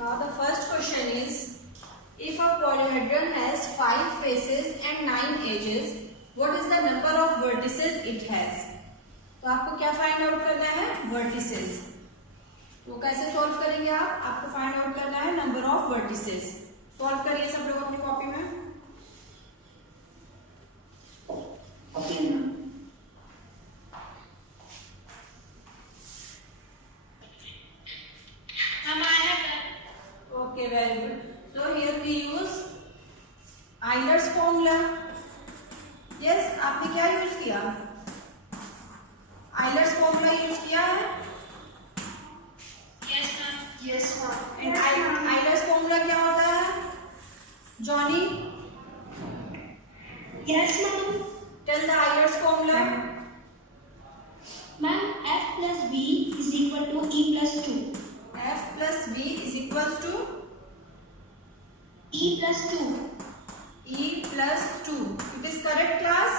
Now the first question is, if a polyhedron has 5 faces and 9 edges, what is the number of vertices it has? तो आपको क्या find out करना है? Vertices. तो कैसे solve करेंगे आप? आपको फाइंड आउट करना है नंबर ऑफ वर्टिसेस। सॉल्व करिए सब लोग अपनी कॉपी में। Okay, very good. So here we use Euler's formula. Yes, आपने क्या यूज किया? Euler's formula यूज किया है? Yes, ma'am. Yes, ma'am. And Euler's formula क्या होता है? Johnny? Yes, ma'am. Tell the Euler's formula. Ma'am, F plus V is equal to E plus 2. F plus V is equals to E plus 2. E plus 2. It is correct, class?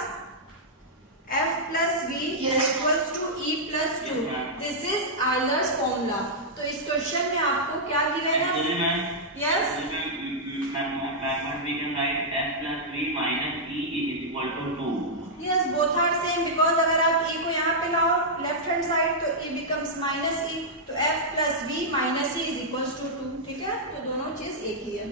F plus V is equals to E plus 2. This is Euler's formula. तो इस question में आपको क्या given है? Yes. We can write F plus V minus E is equal to 2. Yes, both are same because अगर आप E को यहाँ पे लाओ लेफ्ट हैंड साइड तो E becomes minus E, तो F plus V minus E is equals to 2. ठीक है, तो दोनों चीज एक ही है।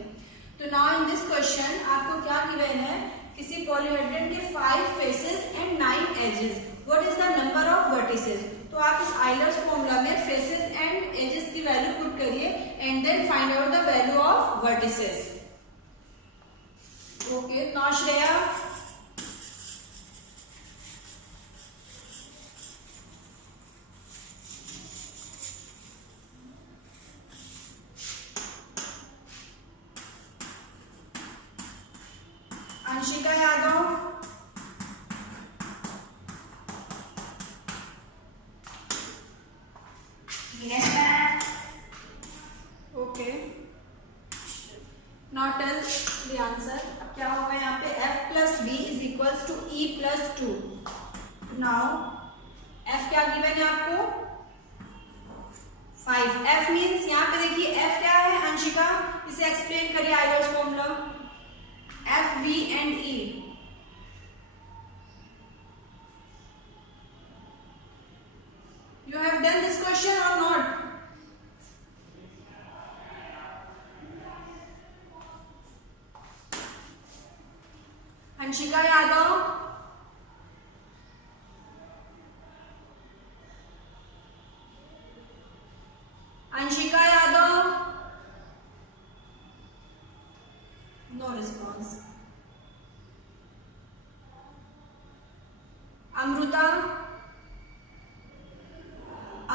तो now in this question आपको क्या गिवन है? किसी पॉलीहेड्रन के 5 faces and 9 edges. What is the number of vertices? तो आप इस आइलर्स फॉर्मूला में फेसेस एंड एजेस की वैल्यू पुट करिए and then find out the value of vertices. Okay, now Shreya. Anshika Yadav. Yes, ma'am. Okay, now tell the answer. अब क्या होगा यहाँ पे? F plus V is equals to E plus 2. Now F क्या given है आपको? 5. F मीन्स यहाँ पे देखिए F क्या है अंशिका? इसे एक्सप्लेन करिए Euler's formula. F, V and E. You have done this question or not? Anshika Yadav. Anshika Yadav. No response. Amrita.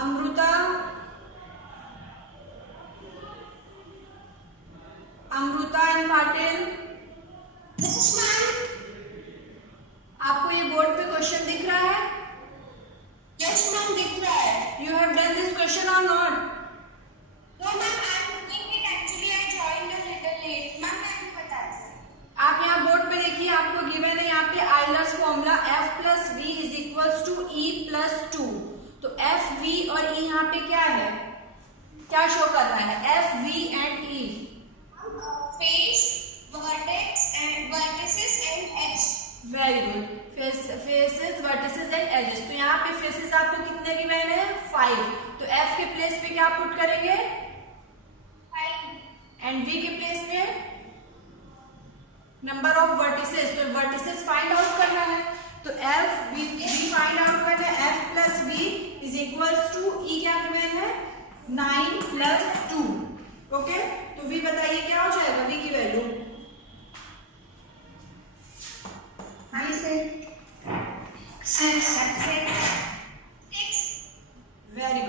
Amrita. Amrita and Patil. Yes, ma'am. आपको ये बोर्ड पे क्वेश्चन दिख रहा है? Yes, ma'am. दिख रहा है. You have done this question or not? No, ma'am. I'm doing it. Actually, I joined a little late. Ma'am, मैं आपको बताती हूँ. आप यहाँ बोर्ड पे देखिए, आपको गिवन है यहाँ पे Euler's formula F plus V is equals to E plus 2. तो F, V और E यहाँ पे क्या है? क्या शो कर रहा है? F, V and E. Face, vertex, and vertices and edge. Very good. Faces, vertices and edges. तो यहाँ पे फेसेस आपको कितने गिवन है? 5। तो F के प्लेस पे क्या पुट करेंगे? 5. एंड V के प्लेस पे नंबर ऑफ वर्टिसेस। तो वर्टिसेस फाइंड आउट करना है, तो F, V फाइंड आउट करना है। F plus V is equals to E क्या गिवन है? 9 plus 2. ओके, तो V बताइए क्या हो जाएगा? V की value Six. Very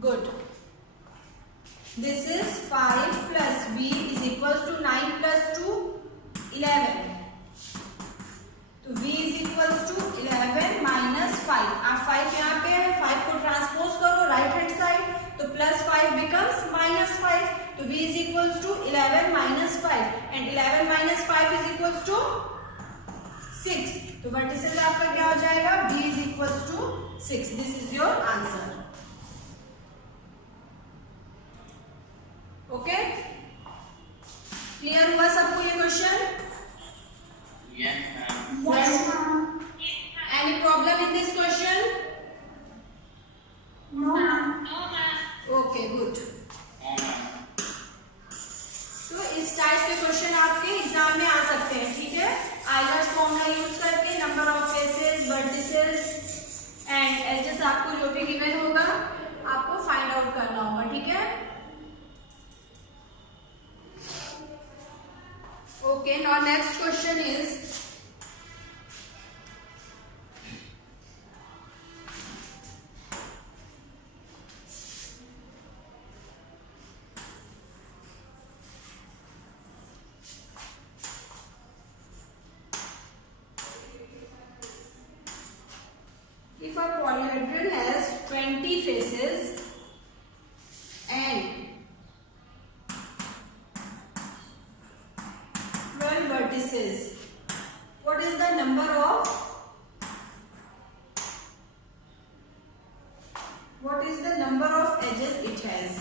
good. This is 5 plus V is equals to 9 plus 2, 11. तो V is equals to 11 minus 5. आप 5 यहाँ पे है, 5 को ट्रांसपोज करो राइट हैंड साइड, तो प्लस 5 becomes minus 5. तो V is equals to 11 minus 5 and 11 minus 5 is equals to 6. तो वर्टिसेस आपका क्या हो जाएगा? V is equals to 6. This is your answer. Okay good. Ma'am. तो इस टाइप के क्वेश्चन आपके एग्जाम में आ सकते हैं, ठीक है। आइलर्स फॉर्मूला यूज करके number of faces, vertices and edges आपको जो भी गिवन होगा आपको फाइंड आउट करना होगा, ठीक है। Okay, now next question is if a polyhedron has 20 faces and 12 vertices, what is the number of edges it has?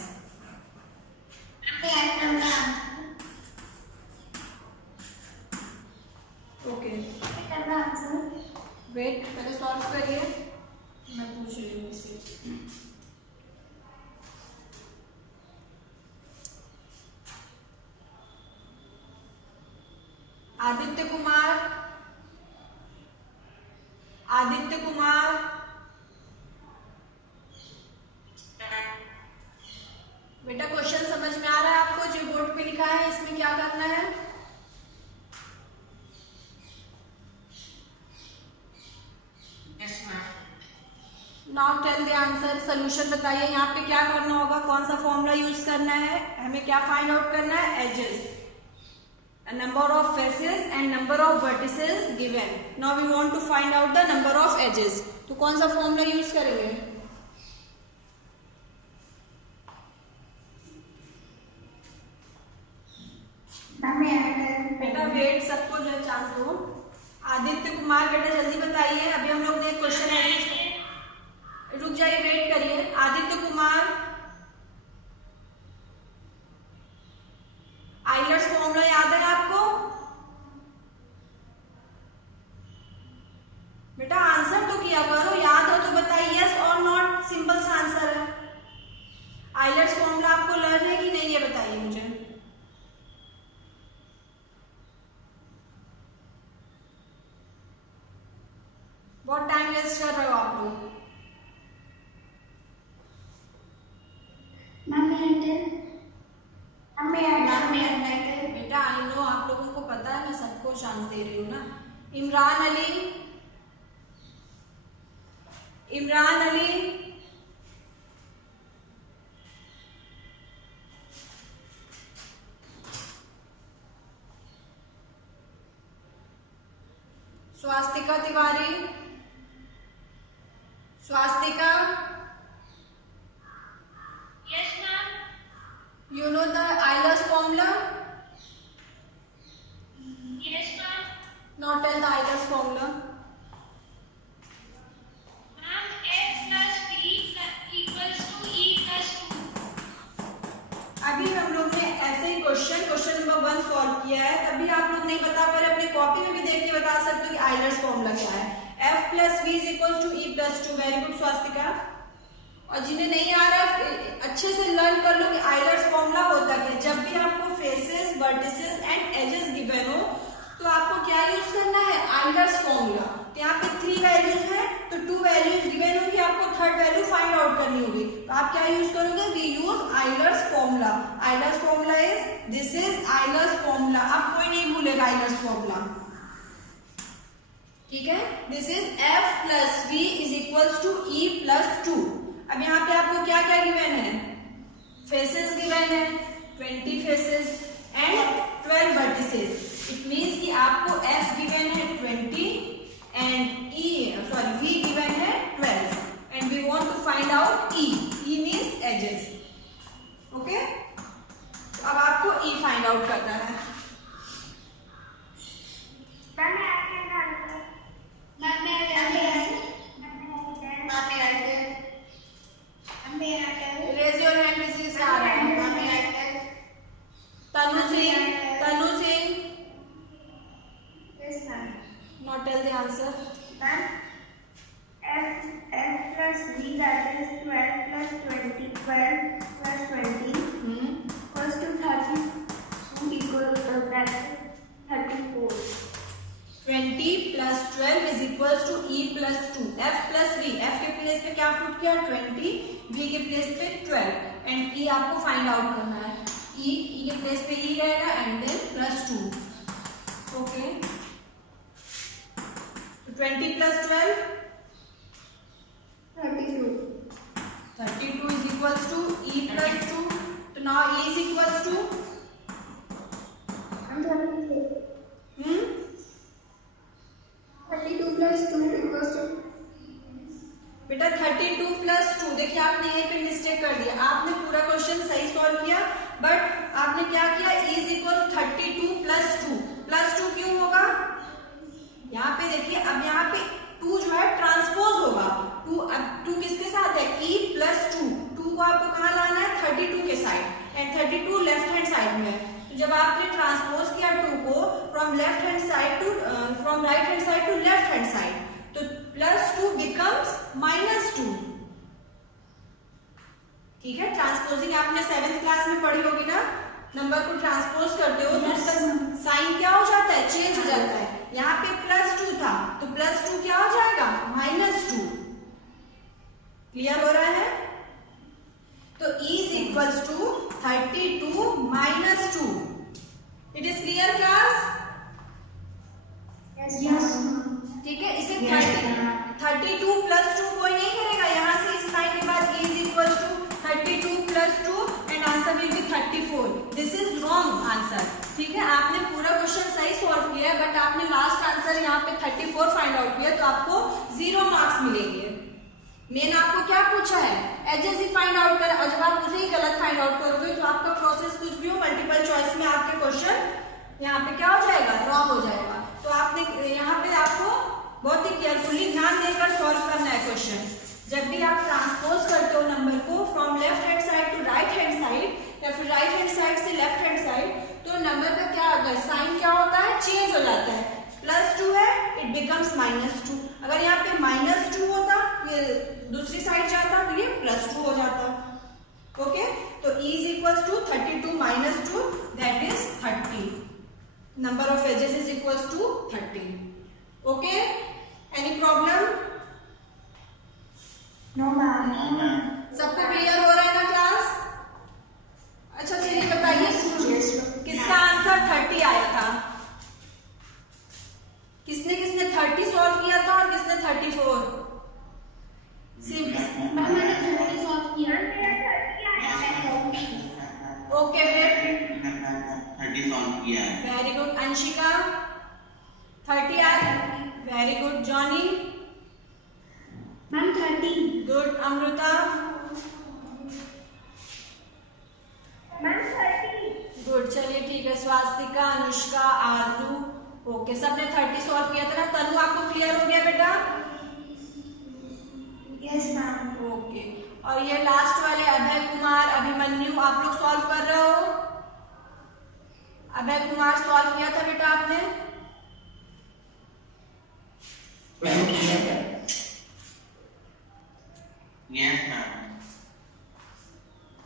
Okay wait, पहले सॉल्व करिए, मैं पूछ रही हूँ इसे। आदित्य कुमार, आदित्य कुमार, बेटा क्वेश्चन समझ में आ रहा है आपको? जो बोर्ड पे लिखा है इसमें क्या करना है? Now tell the answer, solution बताइए। यहाँ पे क्या करना होगा, कौन सा फॉर्मूला यूज करना है? हमें क्या फाइंड आउट करना है? Edges, number of faces and number of vertices given. Now we want to find out the number of edges. तो कौन सा फॉर्मूला यूज करेंगे? बेटा वेट, सबको जो चांस दो। आदित्य कुमार बेटा जल्दी बताइए, अभी हम लोग ने क्वेश्चन ऐसे, रुक जाइए, वेट करिए। आदित्य कुमार, आइलर्स फॉर्मूला याद है आपको? बेटा आंसर तो किया करो, याद हो तो बताइए यस और नॉट, सिंपल सा आंसर है। आइलर्स फॉर्मूला आपको लर्न है कि नहीं ये बताइए मुझे। बहुत टाइम वेस्ट कर रहे हो आप लोग। बेटा आई नो आप लोगों को पता है, मैं सबको चांस दे रही हूँ ना। Imran Ali, Imran Ali, Swastika Tiwari, Swastika, Yes, ma'am. you know the Euler's formula? Yes, ma'am. Now tell the Euler's formula. Ma'am, A plus B equals to E plus 2. अभी हम लोग ने ऐसे ही क्वेश्चन नंबर 1 सॉल्व किया है, तभी आप लोग नहीं बता पा रहे, अपने कॉपी में भी देख के बता सकते हो कि आइलर्स फॉर्मूला क्या है। F plus V is equals to E plus 2। Very good Swastika. और जिन्हें नहीं आ रहा है अच्छे से लर्न कर लो कि आइलर्स फॉर्मूला होता क्या है। जब भी आपको faces, vertices and edges given हो तो आपको क्या यूज करना है? Euler's formula. तो यहाँ पे 3 वैल्यूज है तो 2 वैल्यूज गिवन होगी, आपको थर्ड वैल्यू फाइंड आउट करनी होगी। तो आप क्या यूज करोगे? We use Euler's formula. Euler's formula is, this is Euler's formula. अब कोई नहीं भूलेगा आइलर्स फॉर्मूला, ठीक है। This is F plus V is equals to E plus 2। अब यहाँ पे आपको क्या क्या गिवन है? फेसेस गिवन है 20 faces and 12 vertices. It means कि आपको F गिवन है 20 एंड V गिवन है 12 and we want to find out E। E means edges, okay. अब आपको E फाइंड आउट करना है। Raise your hand, this is Sarah. Tanu Singh, Tanu Singh. Yes, ma'am. Now tell the answer. Ma'am, F plus V, that is 12 plus 20, 12 f plus V, f के place पे क्या put किया 20, v के place पे 12 and e आपको find out करना है। e के प्लेस पे e रहेगा एंड देन प्लस 2। ओके, तो 20 plus 12 32 is equals to e plus 2. So now e is equals to 32 plus 2 equals to बेटा 32 प्लस 2, देखिए आपने यहीं पे मिस्टेक कर दिया। आपने पूरा क्वेश्चन सही सॉल्व किया बट आपने क्या किया, e is equal to 32 plus 2। Plus 2 क्यों होगा, यहाँ पे देखिए, अब यहाँ पे 2 जो है ट्रांसपोज होगा। 2 अब 2 किसके साथ है, e प्लस 2। 2 को आपको कहाँ लाना है, 32 के side and 32 left hand side में है। तो जब आपने ट्रांसपोज किया 2 को from left hand side to from right hand side to left hand side, तो प्लस 2 बिकम्स माइनस 2। ठीक है, ट्रांसपोजिंग आपने 7th क्लास में पढ़ी होगी ना, नंबर को ट्रांसपोज करते हो तो उसका साइन क्या हो जाता है, चेंज हो जाता है। यहाँ पे प्लस 2 था तो प्लस 2 क्या हो जाएगा, माइनस 2। क्लियर हो रहा है, तो e is equals to 32 minus 2। It is clear class, ठीक है। इसे 32 प्लस 2 कोई नहीं करेगा, यहाँ से इस लाइन के बाद e is equals to 32 plus 2 and answer will be 34। This is wrong answer. ठीक है, आपने पूरा क्वेश्चन सही सॉल्व किया बट आपने लास्ट आंसर यहाँ पे 34 फाइंड आउट किया तो आपको 0 मार्क्स मिलेंगे। मेन आपको क्या पूछा है, एजेस ही फाइंड आउट कर, और जब आप उसे ही गलत फाइंड आउट करोगे तो आपका प्रोसेस कुछ भी हो, मल्टीपल चॉइस में आपके क्वेश्चन यहाँ पे क्या हो जाएगा, रॉन्ग हो जाएगा। तो आपने यहाँ पे आपको बहुत ही केयरफुली ध्यान देकर सॉल्व करना है क्वेश्चन। जब भी आप ट्रांसपोज करते हो नंबर को from left hand side to right hand side या फिर राइट हैंड साइड से लेफ्ट हैंड साइड, तो नंबर का क्या होता है, साइन क्या होता है, चेंज हो जाता है। प्लस 2 है, इट बिकम्स माइनस 2। अगर यहाँ पे माइनस 2 होता, ये दूसरी साइड जाता तो ये प्लस 2 हो जाता। ओके, तो e is equals to 32 minus 2, that is 30। Number of edges is equals to 30। Okay, any problem? No ma'am। सबको क्लियर हो रहा है ना क्लास? अच्छा चलिए बताइए, किसका आंसर 30 आया था, किसने किसने 30 सॉल्व किया था और किसने 34? मैंने 30 सॉल्व किया। ओके फिर 30 सॉल्व किया है। वेरी गुड अंशिका, 30 आया, very good Johnny, ma'am 30। Good Amrita, ma'am 30। Good. चलिए ठीक है, स्वास्तिका, अनुष्का, आरजू, ओके सबने 30 सॉल्व किया था ना। तनु आपको क्लियर हो गया बेटा? Yes ma'am. ओके, और ये लास्ट वाले अभय कुमार, अभिमन्यु, आप लोग सॉल्व कर रहे हो? अभय कुमार सॉल्व किया था बेटा आपने? Yes ma'am।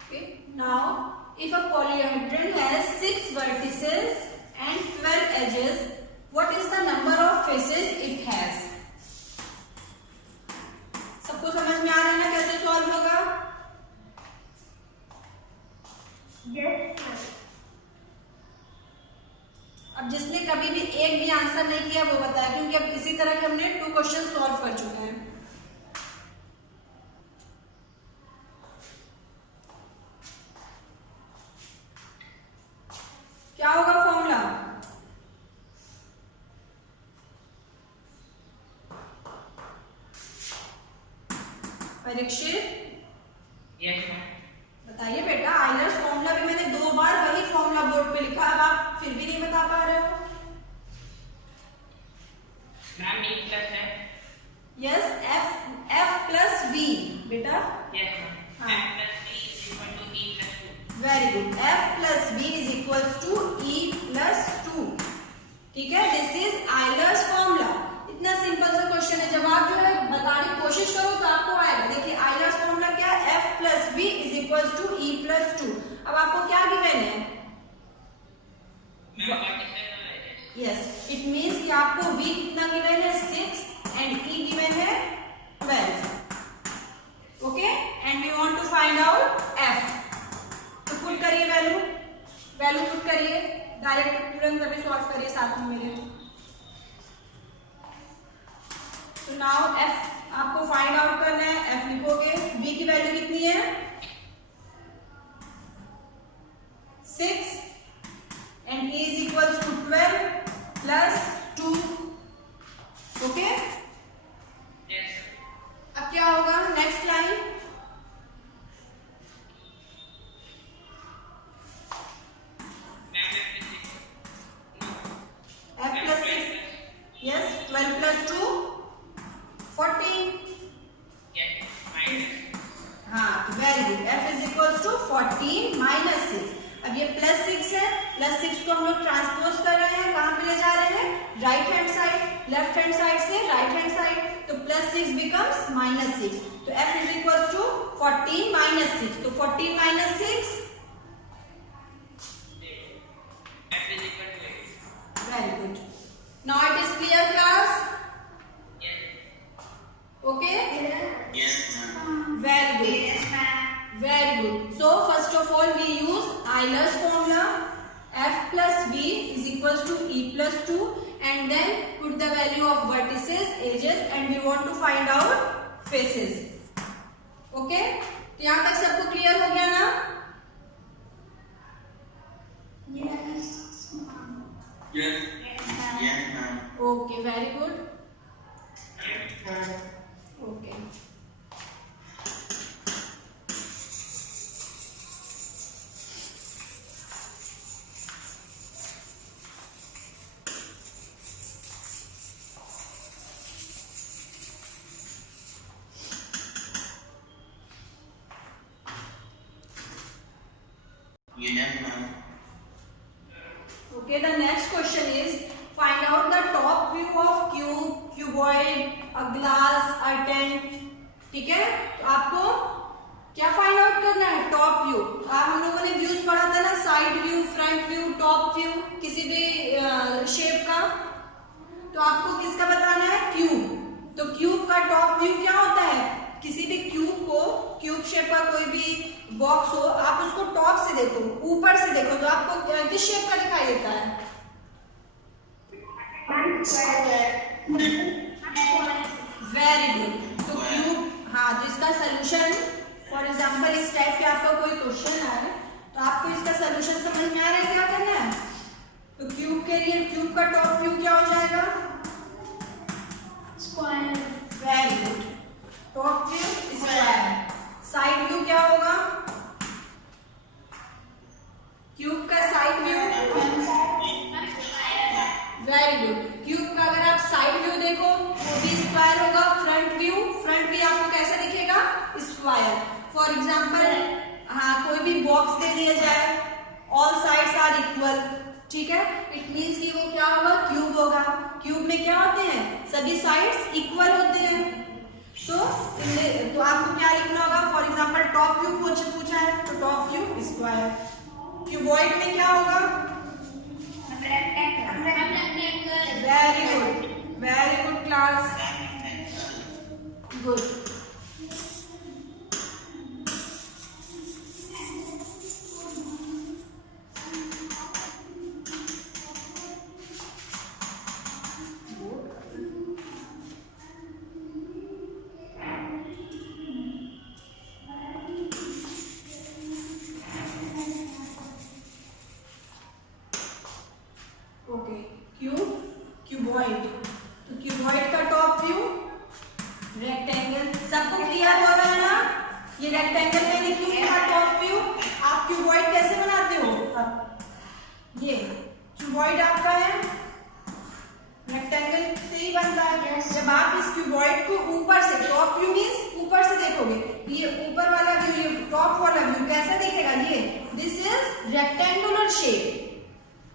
Okay, now if a polyhedron has 6 vertices and 12 edges, what is the number of faces it has? सबको समझ में आ रहा है ना कैसे सॉल्व होगा? यस। अब जिसने कभी भी एक भी आंसर नहीं किया वो बताया, क्योंकि अब इसी तरह के हमने 2 क्वेश्चन सॉल्व कर चुके हैं। क्या होगा फॉर्मूला? Parikshit Yes ma'am। बताइए बेटा, आइलर्स फॉर्मूला भी मैंने 2 बार वही फॉर्मूला बोर्ड पे लिखा, अब आप फिर भी नहीं बता पा रहे हो? मैम e प्लस है। यस, f प्लस v बेटा। Yes ma'am। हाँ। f plus v is equal to e plus 2। Very good, f plus v is equals to e plus 2। ठीक है, दिस इज आइलर्स फॉर्मूला। इतना simple सा question है, जब आप जो है बताने की कोशिश करो तो आपको आएगा। देखिए आइलर्स फॉर्मूला क्या है, f plus v is equals to e plus 2। अब आपको क्या गिवन है? यस, इट मीन्स कि आपको v कितना गिवन है, 6 एंड e गिवन है फाइंड आउट f। तो पुट करिए वैल्यू पुट करिए, डायरेक्ट तुरंत अभी सॉल्व करिए साथ में मेरे। तो नाउ f आपको फाइंड आउट करना है, f लिखोगे। v की वैल्यू कितनी है 6 and a is equals to 12 plus 2। Okay, अब क्या होगा next line, f plus 6, yes 12 plus 2 14। हाँ, very good, f is equals to 14 minus 6। अब ये प्लस 6 है, प्लस 6 को हम लोग ट्रांसपोज कर रहे हैं, कहाँ पे ले जा रहे हैं, right hand side, left hand side से राइट हैंड साइड, तो प्लस 6 बिकम्स माइनस 6। तो f is equals to 14 minus 6, तो 14 minus 6 very good. Now it is clear class? Okay, very good, Yes, ma'am. very good. So first of all we use Euler's formula, f plus v is equals to e plus 2, and then put the value of vertices, edges, and we want to find out faces. Okay, तो यहाँ तक सबको clear हो गया ना? Yes. Yes, ma'am. Okay, very good. Okay. Yes, ma'am. Okay, the next question is find out the top view of cube, cuboid, a glass, a tent. ठीक है, तो आपको क्या फाइंड आउट करना है, टॉप व्यू। हम लोगों ने व्यूज पढ़ा था ना, side view, front view, top view, किसी भी शेप का। तो आपको किसका बताना है, क्यूब। तो क्यूब का टॉप व्यू क्या होता है, किसी भी क्यूब को, क्यूब शेप का कोई भी बॉक्स हो, आप उसको टॉप से देखो, ऊपर से देखो, तो आपको किस शेप का दिखाई देता है, वेरी गुड। तो क्यूब, हाँ, तो इसका सोल्यूशन, फॉर एग्जांपल इस टाइप के आपका कोई क्वेश्चन है तो आपको इसका सोल्यूशन समझ में आ रहा है क्या करना है। तो क्यूब के लिए क्यूब का टॉप व्यू क्या हो जाएगा, Square. Very good, top view square. Side view क्या होगा, क्यूब का side view, very good. Cube का अगर आप साइड व्यू देखो वो भी स्क्वायर होगा। फ्रंट व्यू, फ्रंट भी आपको कैसा दिखेगा, स्क्वायर। फॉर एग्जांपल, हाँ, कोई भी बॉक्स दे दिया जाए, ऑल साइड्स आर इक्वल, ठीक है, इट मींस कि वो क्या होगा, क्यूब होगा। क्यूब में क्या होते हैं, सभी साइड्स इक्वल होते हैं। तो आपको क्या लिखना होगा, फॉर एग्जांपल टॉप व्यू पूछा है तो टॉप व्यू स्क्वायर। क्यूबॉइड में क्या होगा, very good class, good. Okay, cuboid, तो क्यूबॉइड का टॉप व्यू, रेक्टेंगल, सबको क्लियर हो रहा है ना, ये रेक्टेंगल में क्यूब का टॉप व्यू। आप क्यूबॉइड कैसे बनाते हो, ये क्यूबॉइड आपका है, रेक्टेंगल से ही बनता है। जब आप इस क्यूबॉइड को ऊपर से, टॉप व्यू मींस ऊपर से देखोगे, ये ऊपर वाला व्यू, ये टॉप वाला व्यू कैसा दिखेगा, ये दिस इज रेक्टेंगुलर शेप,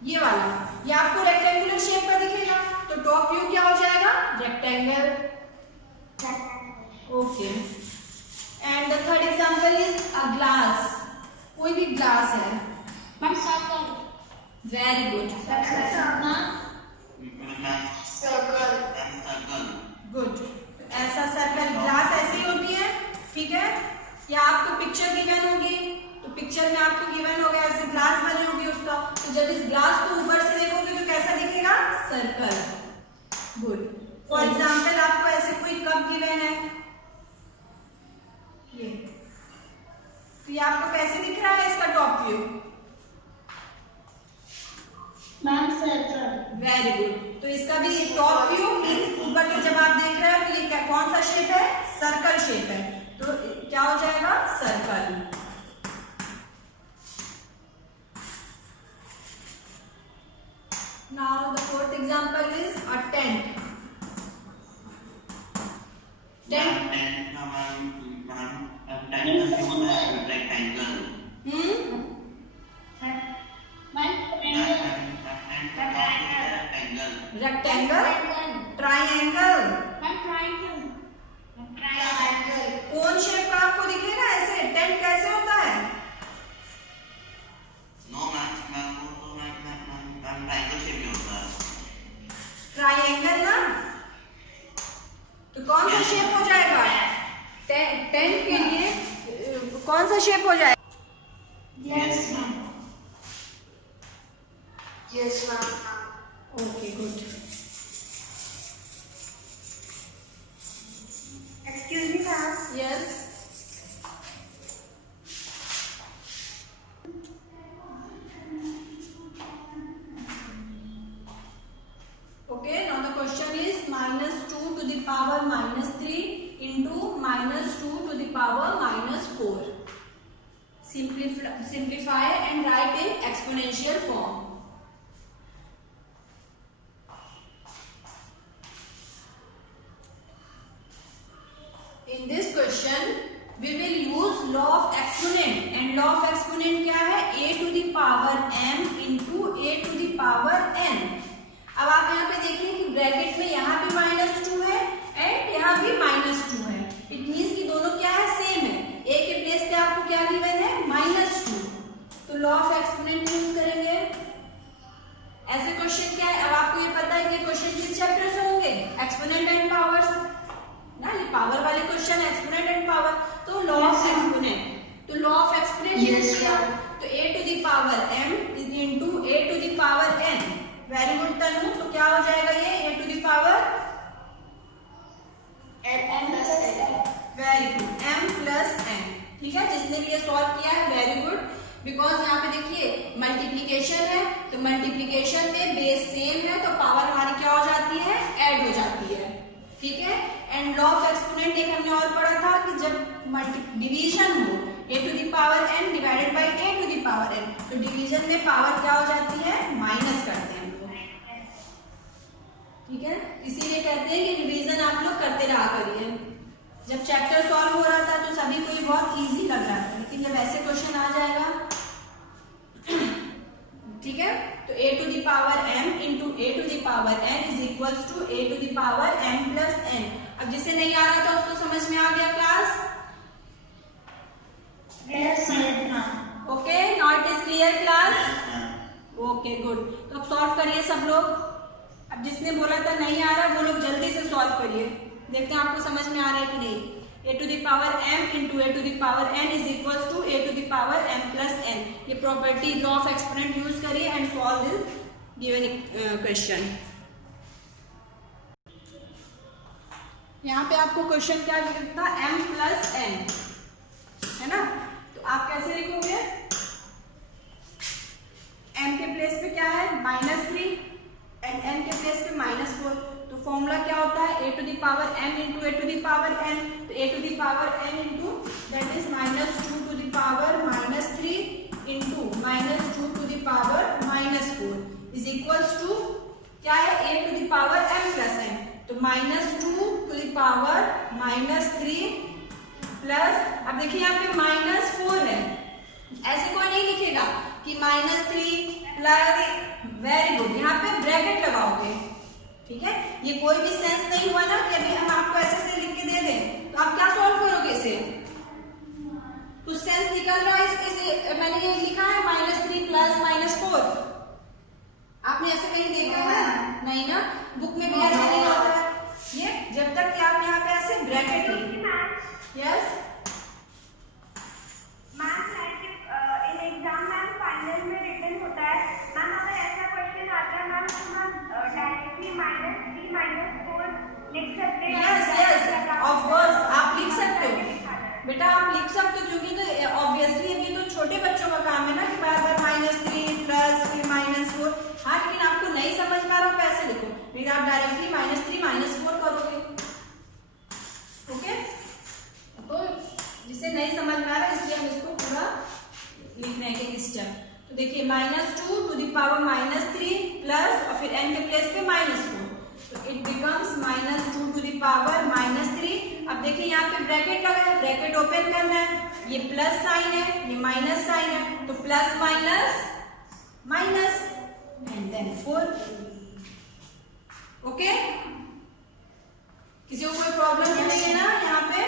ये वाला, ये आपको रेक्टेंगुलर शेप का दिखेगा, तो टॉप व्यू क्या हो जाएगा, rectangle. Okay, and the third example is a glass, कोई भी ग्लास है, वेरी गुड, गुड, ऐसा सर्कल, ग्लास ऐसी होती है, ठीक है। या आपको पिक्चर गिवन होगी, तो पिक्चर में आपको गिवन होगा ऐसे ग्लास बनी होगी उसका, तो जब इस ग्लास को ऊपर से देखोगे तो कैसा दिखेगा? सर्कल। गुड। फॉर एग्जाम्पल आपको ऐसे कोई कप गिवन है, ये, तो ये आपको कैसे दिख रहा है इसका top view? Ma'am circle. Very good. तो इसका भी टॉप व्यू मींस ऊपर से जब आप देख रहे हो तो ये कौन सा शेप है? सर्कल शेप है, तो क्या हो जाएगा? Circle. Now the fourth example is a tent. Tent. Rectangle, triangle, कौन शेप का आपको दिखेगा ऐसे? टेंट कैसे होता है? ट्राइंगल ना, तो कौन सा शेप हो जाएगा? टेंट के लिए कौन सा शेप हो जाएगा? Yes, ma'am. Yes, ma'am. Okay good. Excuse me, ma'am. Yes. Okay, now the question is -2 to the power -3 into -2 to the power -4. Simplify and write in exponential form. In this question, we will use law of exponent, and law of exponent क्या है? a to the power m into a to the power n. अब आप यहाँ पे देखिए कि bracket में यहाँ भी -2 है एंड यहाँ भी -2 है। इट मीन्स कि दोनों क्या है? सेम है। a के प्लेस पे आपको क्या गिवन है? -2। तो लॉ ऑफ एक्सपोनेंट यूज करेंगे। ऐसे क्वेश्चन क्या है? अब आपको ये पता है कि क्वेश्चन किस चैप्टर से होंगे? एक्सपोनेंट एंड पावर्स ना, ये पावर वाले क्वेश्चन एक्सपोनेंट एंड पावर। तो लॉ ऑफ एक्सपोनेंट, तो लॉ ऑफ एक्सपोनेंट यूज किया, तो a to the power m into a to the power n। Very good Tanu. तो क्या हो जाएगा ये? a to the power M plus N. Very good, m plus n। ठीक है, जिसने भी ये सॉल्व किया है वेरी गुड। बिकॉज यहाँ पे देखिए मल्टीप्लीकेशन है, तो मल्टीप्लीकेशन में बेस सेम है तो पावर हमारी क्या हो जाती है? ऐड हो जाती है। ठीक है। एंड लॉ ऑफ एक्सपोनेंट एक हमने और पढ़ा था कि जब डिवीजन हो a to the power n divided by a to the power n, तो डिवीजन में पावर क्या हो जाती है? माइनस करते हैं हम लोग। ठीक है, इसीलिए कहते हैं कि रिवीजन आप लोग करते रहा करिए। जब चैप्टर सॉल्व हो रहा था तो सभी को ये बहुत इजी लग रहा था, लेकिन जब ऐसे क्वेश्चन आ जाएगा ठीक है, तो a to the power m into a to the power n is equals to a to the power m plus n। अब जिसे नहीं आ रहा था उसको समझ में आ गया class? Yes, ma'am. Okay, now it is clear class? Okay good. तो अब सॉल्व करिए सब लोग। अब जिसने बोला था नहीं आ रहा वो लोग जल्दी से सॉल्व करिए, देखते हैं आपको समझ में आ रहा है कि नहीं। a to the power m into a to the power n is equals to a to the power m plus n। ये property law of exponent use करिए and solve this given question. यहाँ पे आपको question क्या लिखा था? m plus n, है ना? तो आप कैसे लिखोगे? m के प्लेस पे क्या है? -3 एंड n के प्लेस पे -4। तो फॉर्मूला क्या होता है? a to the power m into a to the power n। तो a to the power n into that is -2 to the power -3 into -2 to the power -4 is equals to क्या है? a to the power m plus n। तो -2 to the power -3 plus, अब देखिए यहाँ पे -4 है, ऐसे कोई नहीं लिखेगा कि -3 प्लस, वेरी गुड, यहाँ पे ब्रैकेट लगाओगे। ठीक है, ये कोई भी सेंस नहीं हुआ ना कि अभी हम आपको ऐसे से लिख के दे दें, तो आप क्या सॉल्व करोगे इसे? कुछ सेंस निकल रहा है इसके? मैंने ये लिखा है -3 प्लस -4, आपने ऐसे कहीं देखा है? नहीं ना, बुक में भी ऐसे नहीं होता है ये, जब तक कि आप यहाँ पे ऐसे ब्रैकेट नहीं। Yes, step. तो देखिए -2 टू द पावर -3 प्लस और फिर n के प्लेस पे -4, तो it becomes -2 to the power -3। अब देखिए यहाँ पे ब्रैकेट लगा है, ब्रैकेट ओपन करना है, ये प्लस साइन है, ये माइनस साइन है, तो plus minus minus and then 4। Okay, किसी को कोई प्रॉब्लम नहीं है ना यहाँ पे?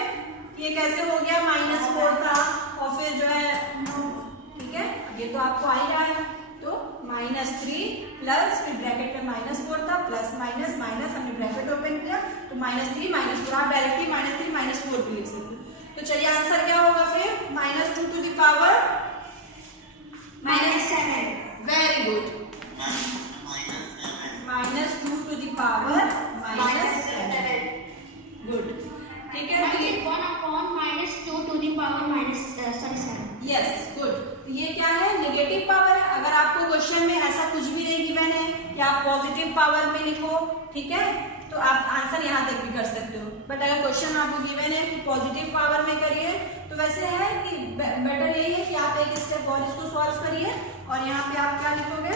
ये कैसे हो गया? -4 था और फिर जो है ठीक है, अब ये तो आपको आ ही रहा है, तो -3 प्लस फिर ब्रैकेट में -4 था, प्लस माइनस माइनस, हमने ब्रैकेट ओपन किया तो -3 -4, आप डायरेक्टली -3 -4 भी लिख सकते हो। तो चलिए आंसर क्या होगा फिर? -2 to the power -7। Very good, -2 to the power -7। Good, ठीक है। 1/-2 to the power -7। Yes good. ये क्या है? नेगेटिव पावर है। अगर आपको क्वेश्चन में ऐसा कुछ भी नहीं गिवन है कि आप पॉजिटिव पावर में लिखो, ठीक है, तो आप आंसर यहाँ तक भी कर सकते हो। बट अगर क्वेश्चन आपको गिवन है कि पॉजिटिव पावर में करिए, तो वैसे है कि बेटर यही है कि आप एक स्टेप और इसको सॉल्व करिए और यहाँ पे आप क्या लिखोगे?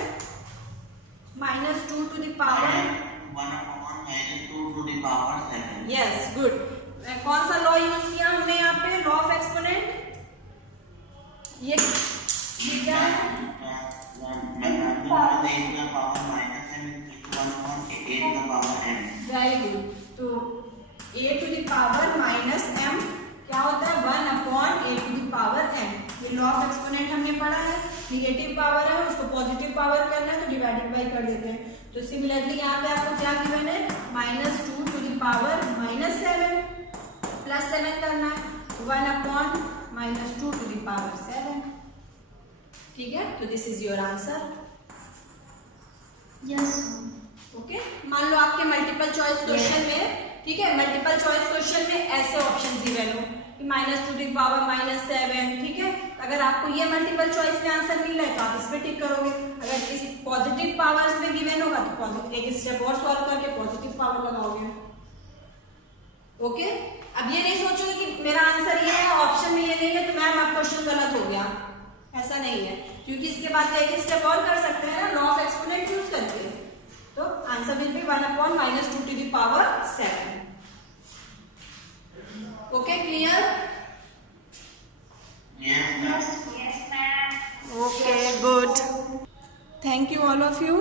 -2 to the power 1/-2 to the power 7। Yes good. कौन सा लॉ यूज किया हमने यहाँ पे? Law of exponent. ये क्या है? Very good. तो a to the power -m क्या होता है? 1/a to the power m। ये लॉ ऑफ एक्सपोनेंट हमने पढ़ा है। नेगेटिव पावर है, उसको पॉजिटिव पावर करना है तो डिवाइडेड बाई कर देते हैं। तो सिमिलरली यहाँ पे आपको क्या गिवन है? -2 टू द पावर -7 प्लस 7 करना है, 1/-2 टू द पावर 7। ठीक है, तो this is your answer. Yes. Okay, मान लो आपके मल्टीपल चॉइस क्वेश्चन में, ठीक है, मल्टीपल चॉइस क्वेश्चन में ऐसे ऑप्शन गिवन हो कि -2 टू द पावर -7, ठीक है। अगर आपको ये मल्टीपल चॉइस में आंसर मिल रहा है तो आप इस पे टिक करोगे। अगर किसी पॉजिटिव पावर्स में गिवन होगा तो पॉजिटिव एक स्टेप और सॉल्व करके पॉजिटिव पावर लगाओगे। ओके, अब ये नहीं सोचोगे कि मेरा आंसर ये है, ऑप्शन में ये नहीं है तो मैम अब क्वेश्चन गलत हो गया, ऐसा नहीं है, क्योंकि इसके बाद एक स्टेप और कर सकते हैं ना, लॉ ऑफ एक्सपोनेंट यूज करके। तो answer will be 1/-2 to the power 7। Okay, clear? Yes, ma'am. Okay, good. Thank you all of you.